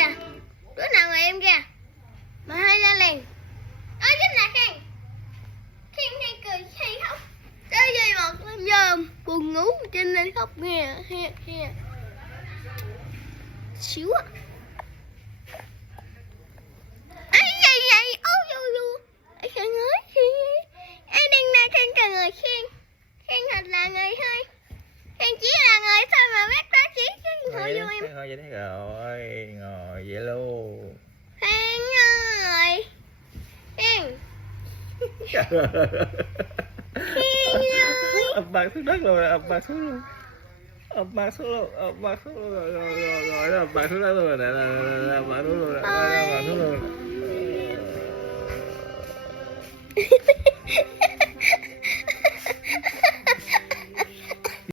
kìa. Đứa nào ngoài em kìa. Mà hai ra liền. Ơi chính là Khang. Khang hay cười hay khóc. Tới giây một lên giờ buồn ngủ trên nên khóc nghe nghe. Xíu á. Ấy vậy. Ô. Ấy Khang ơi. Ai đang là Khang cả người Khang. Khang thật là người thôi. Khang chỉ là người thôi mà bác đó chỉ thôi vô em. Thôi vậy đấy rồi, ngồi vậy luôn. Khang ơi. Khang. Khang ơi. Ập mặt xuống đất rồi, ập mặt xuống luôn. Ập mặt xuống luôn, ập mặt xuống luôn rồi, ập mặt xuống đất luôn rồi, nè, ập mặt xuống luôn, ập mặt xuống luôn.